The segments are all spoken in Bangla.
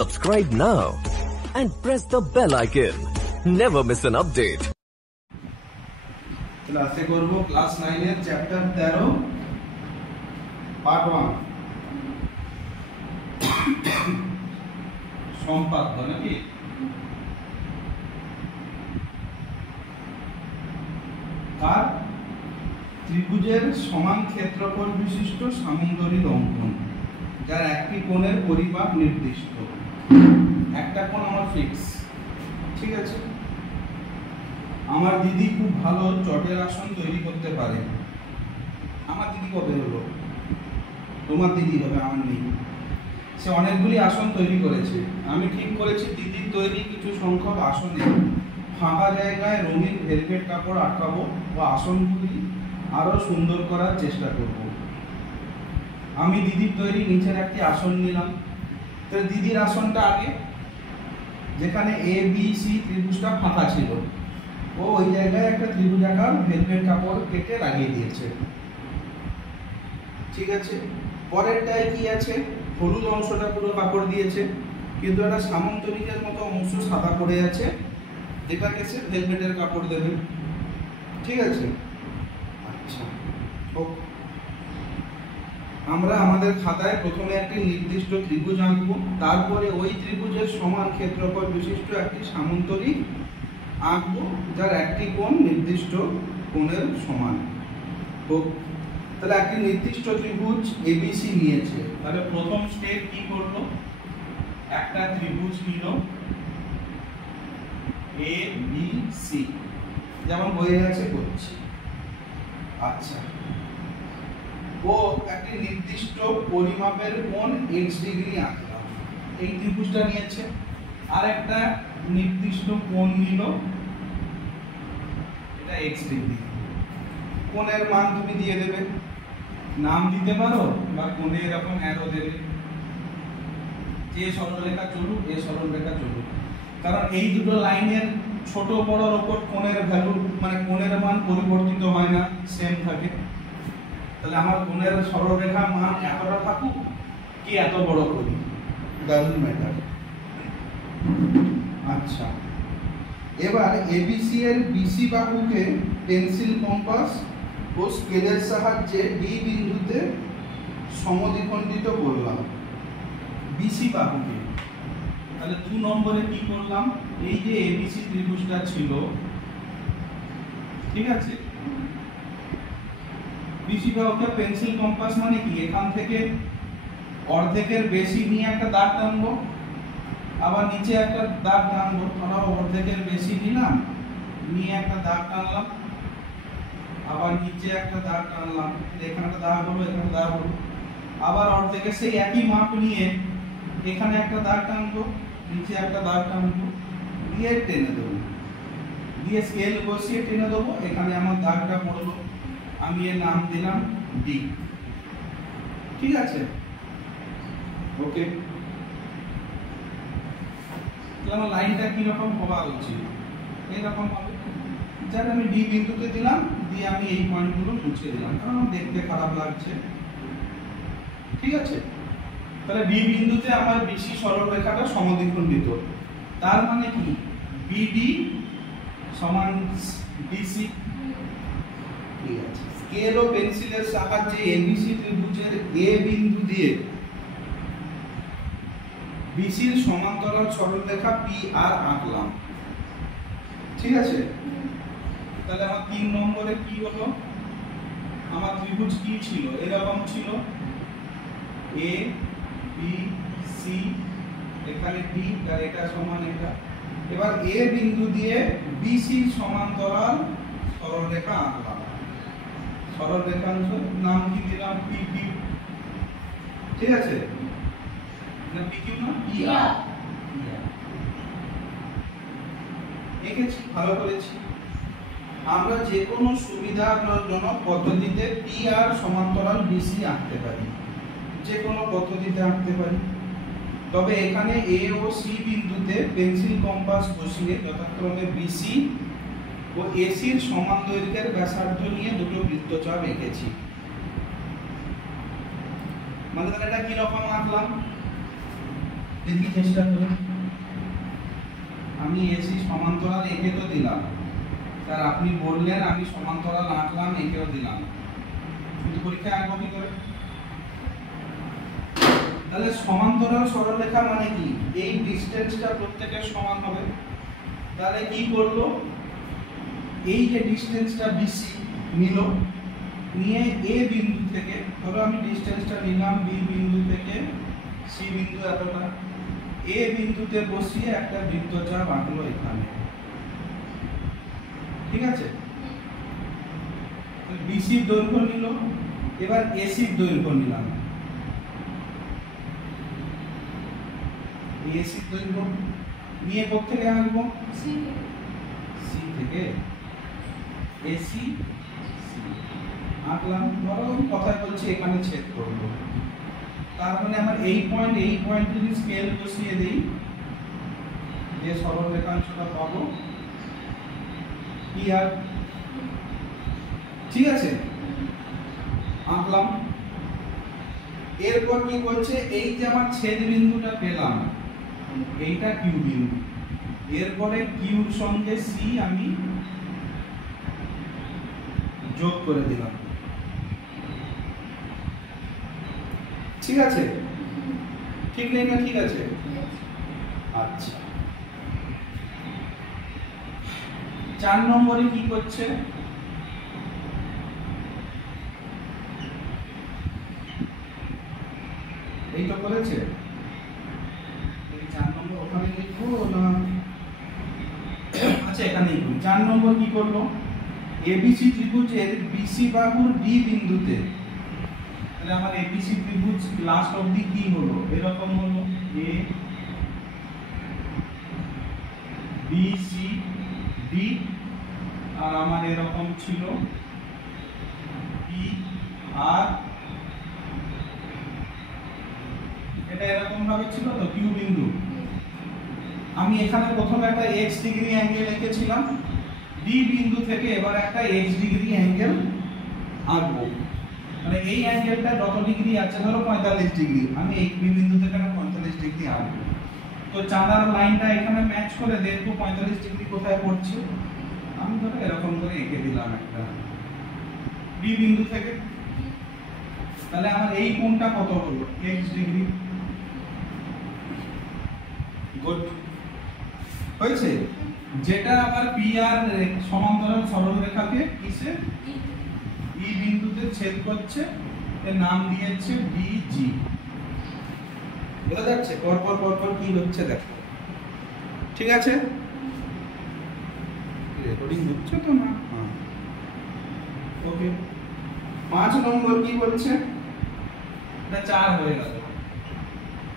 Subscribe now and press the bell icon. Never miss an update. ক্লাসে করব ক্লাস 9 এর চ্যাপ্টার 13 পার্ট 1 সম্পাদ্য নাকি আর ত্রিভুজের সমান ক্ষেত্রফল বিশিষ্ট সামন্তরিক অঙ্কন যার একটি কোণের পরিমাপ নির্দিষ্ট। একটা কোণ আমার ফিক্স, ঠিক আছে। আমার দিদি খুব ভালো চটের আসন তৈরি করতে পারে। আমার দিদি কবে হলো? তোমার দিদি হবে, আমার নেই। সে অনেকগুলি আসন তৈরি করেছে। আমি ঠিক করেছি দিদির তৈরি কিছু সংখ্যক আসনে ফাঁকা জায়গায় রঙিন ভেলভেট কাপড় আটকাবো ও আসনগুলি আরো সুন্দর করার চেষ্টা করব। আমি দিদির তৈরি নিচের একটি আসন নিলাম। তো দিদির আসনটা আগে যেখানে এ বি সি ত্রিভুজটা ফাঁকা ছিল, ও ওই জায়গায় একটা ত্রিভুজাকার ভেলভেট কাপড় কেটে লাগিয়ে দিয়েছে, ঠিক আছে। পরেরটায় কি আছে? হলুদ অংশটা পুরো কাপড় দিয়েছে, কিন্তু একটা সামন্তরিকের মতো অংশ সাদা পড়ে আছে, যেটাকে সে ভেলভেটের কাপড় দেবে, ঠিক আছে। আচ্ছা, আমরা আমাদের খাতায় প্রথমে একটি নির্দিষ্ট ত্রিভুজ আঁকবো, তারপরে ওই ত্রিভুজের সমান ক্ষেত্রফল বিশিষ্ট একটি সামন্তরিক আঁকবো যার একটি কোণ নির্দিষ্ট কোণের সমান হোক। তাহলে একটি নির্দিষ্ট ত্রিভুজ এবিসি নিয়েছে। তাহলে প্রথম স্টেপ কি করলো? একটা ত্রিভুজ নিল এ বি সি, যেমন বইয়ে আছে করছি। আচ্ছা, ও একটি নির্দিষ্ট পরিমাপের কোণ x ডিগ্রি আঁকলাম, এই ত্রিভুজটা নিয়েছে। আর একটা নির্দিষ্ট কোণ নিল, এটা x ডিগ্রি। কোণের মান তুমি দিয়ে দেবে, নাম দিতে পারো বা কোণে এরকম অ্যারো দেবে, যে সরলরেখা চলুক এ সরলরেখা চলুক, কারণ এই দুটো লাইনের ছোট বড়র উপর কোণের ভ্যালু মানে কোণের মান পরিবর্তিত হয় না, সেম থাকে। তাহলে আমার কোণের সরলরেখার মান এতটা থাকুক কি এত বড় করি, ডাজন্ট ম্যাটার। আচ্ছা, এবার এবিসি এর বিসি বাহুকে পেন্সিল কম্পাস ও স্কেলের সাহায্যে ডি বিন্দুতে সমদ্বিখণ্ডিত করলাম বিসি বাহুকে। তাহলে 2 নম্বরে কি করলাম? এই যে এবিসি ত্রিভুজটা ছিল, ঠিক আছে, বিসি বাহুকে পেন্সিল কম্পাস মানে কি? এখান থেকে অর্ধেকের বেশি নিয়ে একটা দাগ টানবো, আবার নিচে একটা দাগ টানবো। ধরো অর্ধেকের বেশি নিলাম, নিয়ে একটা দাগ টানলাম, আবার নিচে একটা দাগ টানলাম, এখানে একটা দাগ হলো, এখানে দাগ হলো। আবার অর্ধেকের সেই একই মাপ নিয়ে এখানে একটা দাগ টানবো, নিচে একটা দাগ টানবো, দিয়ে টেনে দেবো, দিয়ে স্কেল বসিয়ে টেনে দেবো। এখানে আমার দাগটা পড়লো, আমি এর নাম দিলাম ডি, ঠিক আছে। ওকে, তাহলে লাইনটা কিরকম হওয়া উচিত? এইরকম হবে, যার আমি ডি বিন্দুতে দিলাম, দিয়ে আমি এই পয়েন্টগুলো মুছে দিলাম, কারণ দেখতে খারাপ লাগছে, ঠিক আছে। তাহলে বি বিন্দুতে আমার বিসি সরলরেখাটা সমদ্বিখণ্ডিত, তার মানে কি? বিডি সমান বিসি, ঠিক আছে। স্কেল ও পেন্সিলের সাহায্যে এবিসি ত্রিভুজের এ বিন্দু দিয়ে বিসির সমান্তরাল সরলরেখা পি আর আঁকলাম, ঠিক আছে। তাহলে আমার 3 নম্বরে কি হলো? আমার ত্রিভুজ কি ছিল? এরকম ছিল, এ বি সি, এখানে ডি, তার এটা সমান এটা। এবার এ বিন্দু দিয়ে বিসি সমান্তরাল সরলরেখা আঁকলাম। সরলরেখাংশ নাম কি দিলাম? পি কিউ, ঠিক আছে। না পি কিউ না, পি আর এঁকেছি, ভালো করেছি। আমরা যে কোনো সুবিধাজনক পদ্ধতিতে পি আর সমান্তরাল বিসি আঁকতে পারি, যে কোনো পদ্ধতিতে আঁকতে পারি। তবে এখানে এ ও সি বিন্দুতে পেন্সিল কম্পাস বসিয়ে যথাক্রমে বিসি ও এসির সমান দৈর্ঘ্যের ব্যাসার্ধ নিয়ে দুটো বৃত্তচাপ এঁকেছি। মানে তাহলে এটা কি রকম আঁকলাম? দেখি চেষ্টা করে। আমি এসি সমান্তরাল এঁকে তো দিলাম, স্যার আপনি বললেন আমি সমান্তরাল আঁকলাম, এঁকেও দিলাম, কিন্তু পরীক্ষায় আঁকবো কি করে? তাহলে সমান্তরাল সরলরেখা মানে কি? এই ডিসটেন্সটা প্রত্যেকের সমান হবে। তাহলে কি করলো, এই যে ডিসটেন্সটা বিসি নিল, নিয়ে এ বিন্দু থেকে, ধরো আমি ডিসটেন্সটা নিলাম বি বিন্দু থেকে সি বিন্দু এতটা, এ বিন্দুতে বসিয়ে একটা বৃত্তচাপ আঁকলো এখানে, ঠিক আছে? বিসি দৈর্ঘ্য নিল, এবার এসি দৈর্ঘ্য নিলাম, এসি দৈর্ঘ্য নিয়ে কোত্থেকে আঁকবো? সি থেকে এসি আঁকলাম। ধরো কথায় বলছি এখানে ছেদ করবো, তার মানে আমার এই পয়েন্ট যদি স্কেল বসিয়ে দেই, যে সরলরেখাংশটা পাবো কি আর, ঠিক আছে, আঁকলাম। এরপর কি বলছে, এই যে আমার ছেদ বিন্দুটা পেলাম, এইটা কিউ বিন্দু, এরপরে কিউর সঙ্গে সি আমি যোগ করে দিলাম, ঠিক আছে? ঠিক নেই না? ঠিক আছে, আচ্ছা। 4 নম্বরে কি করছে, এই তো করেছে, এই 4 নম্বর ওখানে লিখবো না? আচ্ছা এখানেই লিখবো। 4 নম্বর কি করলো, এবিসি ত্রিভুজের বিসি বাহুর ডি বিন্দুতে, তাহলে আমার এবিসি ত্রিভুজ লাস্ট অবধি কি হলো, এরকম হলো, এ বি সি ডি, আর আমার এরকম ছিল পি আর, এটা এরকম ভাবে ছিল তো কিউ বিন্দু। আমি এখানে প্রথমে একটা x ডিগ্রি অ্যাঙ্গেল এঁকেছিলাম, ডি বিন্দু থেকে এবার একটা x ডিগ্রি অ্যাঙ্গেল আঁকবো, মানে এই অ্যাঙ্গেলটা যত ডিগ্রি আছে, ধরো 45 ডিগ্রি, আমি এই বি বিন্দু থেকে 45 ডিগ্রি আঁকবো। তো চাঁদার লাইনটা এখানে ম্যাচ করে দেখবো 45 ডিগ্রি কোথায় পড়ছে। আমি ধরো এরকম করে এঁকে দিলাম একটা বি বিন্দু থেকে, তাহলে আমার এই কোণটা কত হলো, x ডিগ্রি। গুড, হয়েছে? যেটা আবার পি আর সমান্তরাল সরলরেখাকে কিসে ই বিন্দুতে ছেদ করছে, এর নাম দিয়েছে বিজি। বোঝা যাচ্ছে পরপর কি হচ্ছে দেখো, ঠিক আছে? রেকর্ডিং হচ্ছে তো না? ওকে। 5 নম্বর কি বলছে, এটা 4 হয়ে গেল।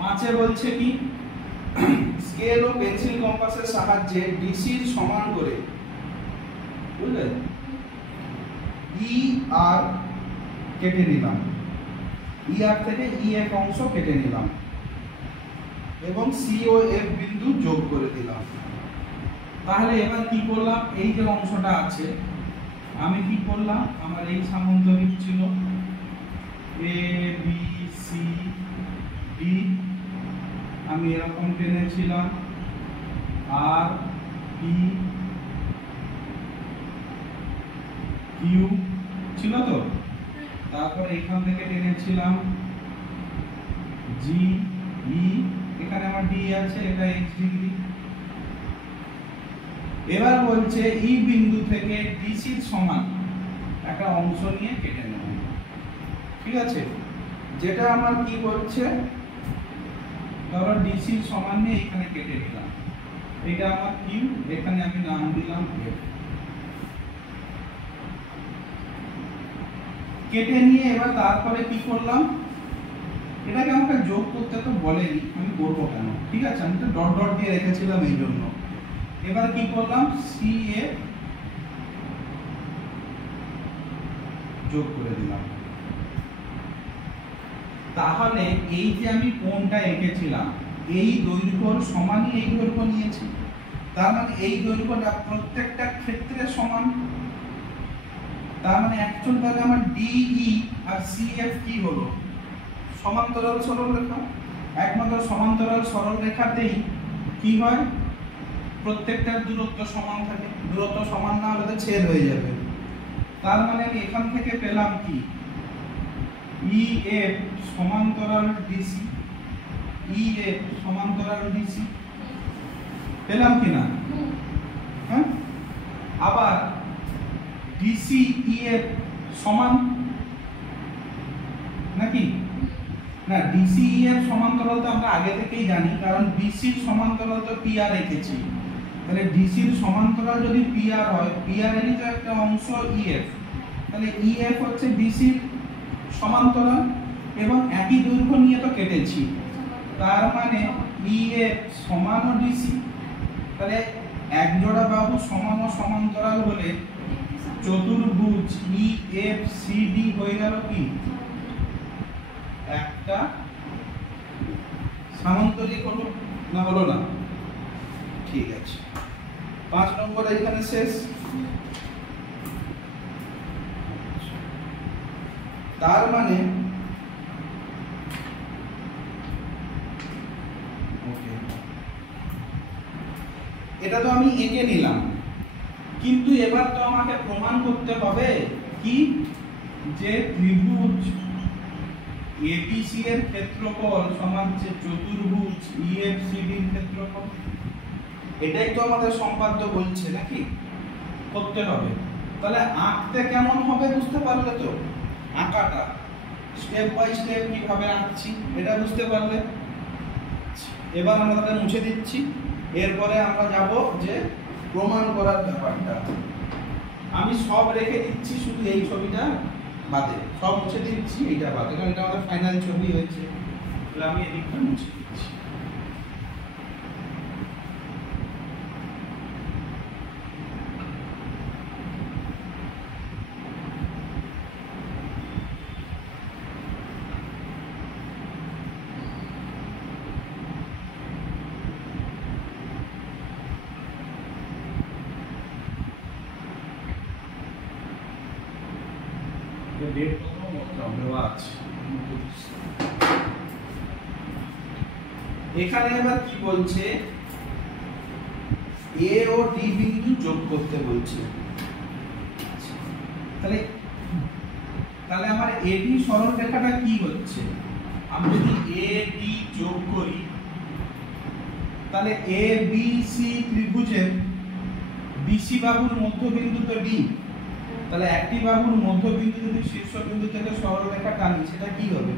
5 এ বলছে কি, স্কেল ও পেন্সিল কম্পাসের সাহায্যে ডিসির সমান করে, বুঝলে, ই আর কেটে নিলাম, ই আর থেকে ই এফ অংশ কেটে নিলাম এবং সি ও এফ বিন্দু যোগ করে দিলাম। তাহলে এবার কি করলাম, এই যে অংশটা আছে, আমি কি করলাম, আমার এই সামান্তরিক ছিল এ বি সি ডি, আমি এরকম টেনেছিলাম আর পি কিউ ছিল তো, তারপর এখান থেকে টেনেছিলাম জি ই, এখানে আমার ডি আছে, এটা এক্স ডিগ্রি। এবার বলছে ই বিন্দু থেকে ডিসি সমান একটা অংশ নিয়ে কেটে নেব, ঠিক আছে? যেটা আমার কি বলছে, ধরো ডিসি সমান নিয়ে এখানে কেটে নিলাম, এটা আমার কিউ, এখানে আমি নাম দিলাম এফ। কেটে নিয়ে এবার তারপরে কি করলাম, এটাকে আমাকে যোগ করতে তো বলেনি, আমি করবো কেন, ঠিক আছে? আমি তো ডট ডট দিয়ে রেখেছিলাম এই জন্য। এবার কি করলাম, সি এ যোগ করে দিলাম। তাহলে এই যে আমি কোণটা এঁকেছিলাম, এই দৈর্ঘ্যর সমানই এই দৈর্ঘ্য নিয়েছি, তার মানে এই দৈর্ঘ্যটা প্রত্যেকটা ক্ষেত্রে সমান। তার মানে অ্যাকচুয়াল তাহলে আমার ডিই আর সিএফ কি হলো, সমান্তরাল সরলরেখা। একমাত্র সমান্তরাল সরল রেখাতেই কি হয়, প্রত্যেকটার দূরত্ব সমান থাকে। দূরত্ব সমান না হলে তো ছেদ হয়ে যাবে। তার মানে আমি এখান থেকে পেলাম কি, EF সমান্তরাল DC, EF সমান্তরাল DC পেলাম কিনা? হ্যাঁ। আবার DC EF সমান নাকি না? DC EF সমান্তরাল তো আমরা আগে থেকেই জানি, কারণ BC এর সমান্তরাল তো PR রেখেছি। তাহলে DC এর সমান্তরাল যদি PR হয়, PR এরই তো একটা অংশ EF, তাহলে EF হচ্ছে BC এর সমান্তরাল এবং একই দৈর্ঘ্য নিয়ে তো কেটেছি। তার মানে EF সমান ও DC, তাহলে এক জোড়া বাহু সমান ও সমান্তরাল হলে চতুর্ভুজ EFCD হয়ে গেল কি একটা সামান্তরিক হলো না? হলো না? ঠিক আছে, 5 নম্বর এখানে শেষ। তার মানে এটা তো আমি এঁকে নিলাম, কিন্তু এবার তো আমাকে প্রমাণ করতে হবে কি, যে ত্রিভুজ ABC এর ক্ষেত্রফল সমান যে চতুর্ভুজ EFCD এর ক্ষেত্রফল। এটাই তো আমাদের সম্পাদ্য বলছে নাকি, করতে হবে। তাহলে আঁকতে কেমন হবে বুঝতে পারলে তো? আঁকাটা স্টেপ বাই স্টেপ কিভাবে আঁকছি এটা বুঝতে পারলে। এবার আমরা তাহলে মুছে দিচ্ছি, এরপরে আমরা যাব যে প্রমাণ করার ব্যাপারটা। আমি সব রেখে দিচ্ছি, শুধু এই ছবিটা বাদে সব মুছে দিচ্ছি, এইটা বাদে, কারণ এটা আমাদের ফাইনাল ছবি হয়েছে। তাহলে আমি এদিকটা মুছে দিচ্ছি। এখানে এবার কি বলছে, A ও D বিন্দু যোগ করতে বলছে। তাহলে আমার AD সরল রেখাটা কি হচ্ছে, আমি যদি AD যোগ করি, তাহলে ABC ত্রিভুজের BC বাহুর মধ্যবিন্দু তো D, তাহলে একটি বাহুর মধ্যবিন্দু যদি শীর্ষবিন্দু থেকে সরল রেখা টানি, সেটা কি হবে?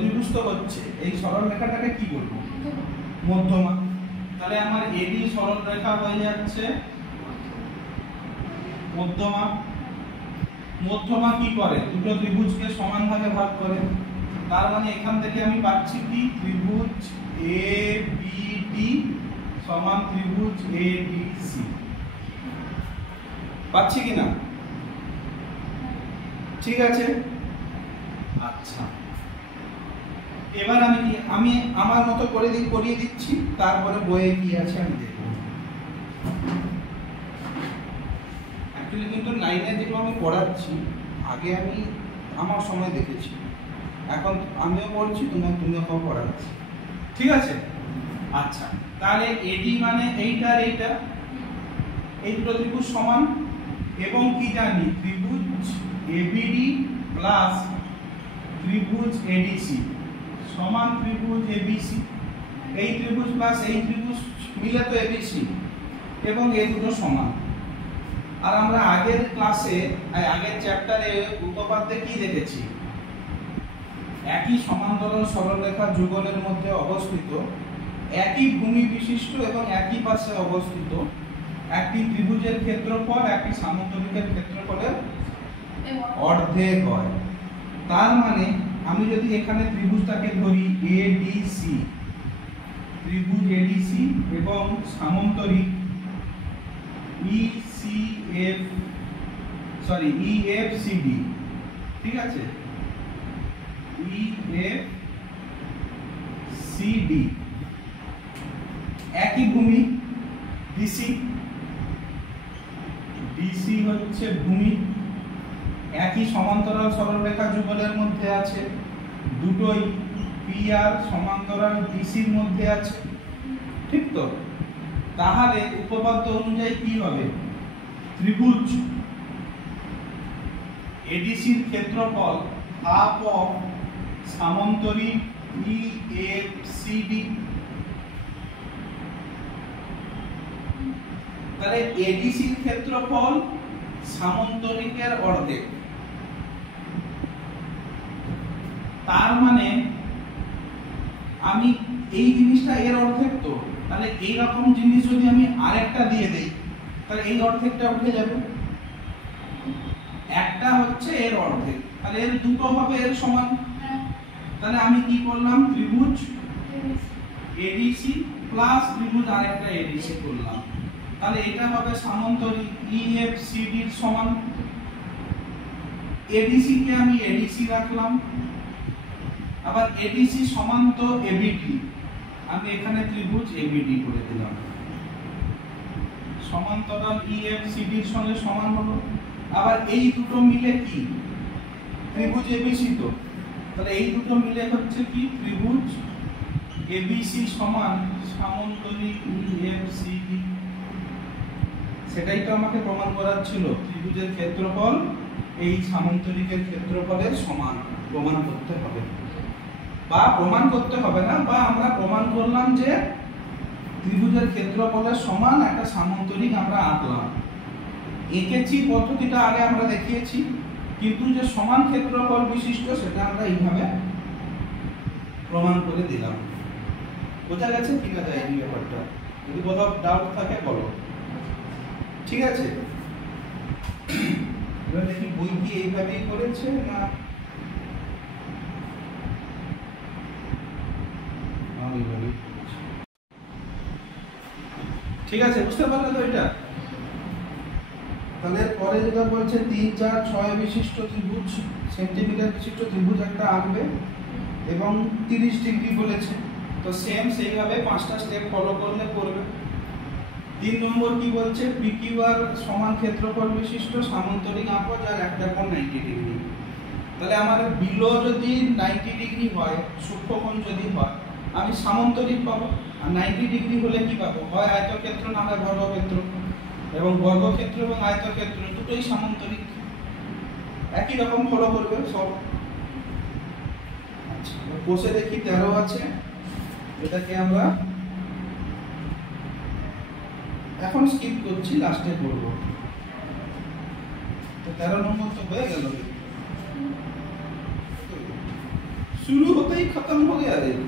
ত্রিভুজ তো হচ্ছে, এই সরল রেখাটাকে কি বলবো? মধ্যমা। তাহলে আমার AD সরল রেখা হয়ে যাচ্ছে মধ্যমা। মধ্যমা কি করে? দুটো ত্রিভুজকে সমান ভাগে ভাগ করে। তার মানে এখান থেকে আমি পাচ্ছি কি, ত্রিভুজ ABD সমান ত্রিভুজ ADC। পাচ্ছি কিনা? ঠিক আছে। আচ্ছা, এবার আমি আমার মতো করিয়ে দিচ্ছি, তারপরে বইয়ে কি আছে আমি দেখব। অ্যাকচুয়ালি কিন্তু লাইনে যেগুলো আমি পড়াচ্ছি, আগে আমি আমার সময় দেখেছি, এখন আমিও পড়ছি, তুমিও পড়াচ্ছি। ঠিক আছে। আচ্ছা, তাহলে এডি মানে এইটা আর এইটা, এই দুটো ত্রিভুজ সমান, এবং কি জানি, ত্রিভুজ এবিডি প্লাস ত্রিভুজ এডিসি সমান ত্রিভুজ এবিসি। এই ত্রিভুজ প্লাস এই ত্রিভুজ মিলে তো এবিসি, এবং এই দুটো সমান। আর আমরা আগের ক্লাসে, আগের চ্যাপ্টারে উপপাদ্যে কি দেখেছি, একই সমান্তরাল সরলরেখা যুগলের মধ্যে অবস্থিত, একই ভূমি বিশিষ্ট এবং একই পাশে অবস্থিত একটি ত্রিভুজের ক্ষেত্রফল একটি সামান্তরিকের ক্ষেত্রফলের অর্ধেক হয়। তার মানে আমি যদি এখানে ত্রিভুজটাকে ধরি এডিসি, ত্রিভুজ এডিসি এবং সামান্তরিক ইএফসিডি, ঠিক আছে, ইএফসিডি একই ভূমি, ডিসি হচ্ছে ভূমি, একই সমান্তরাল সরলরেখা যুগলের মধ্যে আছে, দুটোই PR সমান্তরাল BC এর মধ্যে আছে, ঠিক তো? তাহলে উপপাদ্য অনুযায়ী কি হবে? ত্রিভুজ ADC এর ক্ষেত্রফল হাফ অফ সামান্তরিক EFCD। তাহলে ADC এর ক্ষেত্রফল সামান্তরিকের অর্ধেক। তার মানে আমি এই জিনিসটা এর অর্ধেক, তো তাহলে এই রকম জিনিস যদি আমি আরেকটা দিয়ে দেই তাহলে এই অর্ধেকটা উঠে যাবে। একটা হচ্ছে এর অর্ধেক, তাহলে এর দুটো হবে এর সমান। তাহলে আমি কি করলাম? ত্রিভুজ ADC প্লাস ত্রিভুজ আরেকটা ADC করলাম। তাহলে এটা হবে সামান্তরিক EFCD এর সমান। ADC কে আমি ADC রাখলাম, আবার ADC সমান তো ABD, আমি এখানে ত্রিভুজ ABD করে দিলাম। সমান্তরাল EFCD এর সঙ্গে সমান হলো। আবার এই দুটো মিলে কি? ত্রিভুজ ABC। তো তাহলে এই দুটো মিলে হচ্ছে কি? ত্রিভুজ ABC সমান সামান্তরিক EFCD। সেটাই তো আমাকে প্রমাণ করার ছিল, ত্রিভুজের ক্ষেত্রফল এই সামান্তরিকের ক্ষেত্রফলের সমান প্রমাণ করতে হবে। বা প্রমাণ করতে হবে না, বা আমরা প্রমাণ করলাম যে ত্রিভুজের ক্ষেত্রফলের সমান একটা সামান্তরিক আমরা আঁকলাম। এঁকেছি পদ্ধতিটা আগে আমরা দেখিয়েছি, কিন্তু যে সমান ক্ষেত্রফল বিশিষ্ট সেটা আমরা এইভাবে প্রমাণ করে দিলাম। বোঝা গেছে কি না এই ব্যাপারটা? যদি কোথাও ডাউট থাকে বলো। ঠিক আছে, এবার দেখি বই কি এইভাবেই করেছে না এইভাবেই করেছে। ঠিক আছে, বুঝতে পারলে তো এটা? তাহলে পরে যেটা বলছে 3, 4, 6 বিশিষ্ট ত্রিভুজ, সেন্টিমিটার বিশিষ্ট ত্রিভুজ একটা আঁকবে এবং 30 ডিগ্রি বলেছে। তো সেম সেইভাবে 5টা স্টেপ ফলো করলে করবে। 3 নম্বর কি বলছে? PQR সমান ক্ষেত্রফল বিশিষ্ট সামান্তরিক আঁকো যার একটা কোণ 90 ডিগ্রি। তাহলে আমার বিলো যদি 90 ডিগ্রি হয়, সূক্ষ্মকোণ যদি হয়, আমি সামান্তরিক পাবো। আর 90 ডিগ্রি হলে কি পাবো? হয় আয়তক্ষেত্র না হয় বর্গক্ষেত্র। এবং বর্গক্ষেত্র এবং আয়তক্ষেত্র দুটোই সামান্তরিক, একই রকম ফলো করবে সব। আচ্ছা, কোষে দেখি 13 আছে, এটাকে আমরা এখন স্কিপ করছি, লাস্টে করব। তো 13 নম্বর তো হয়ে গেল, শুরু হতেই খতম হয়ে গেল।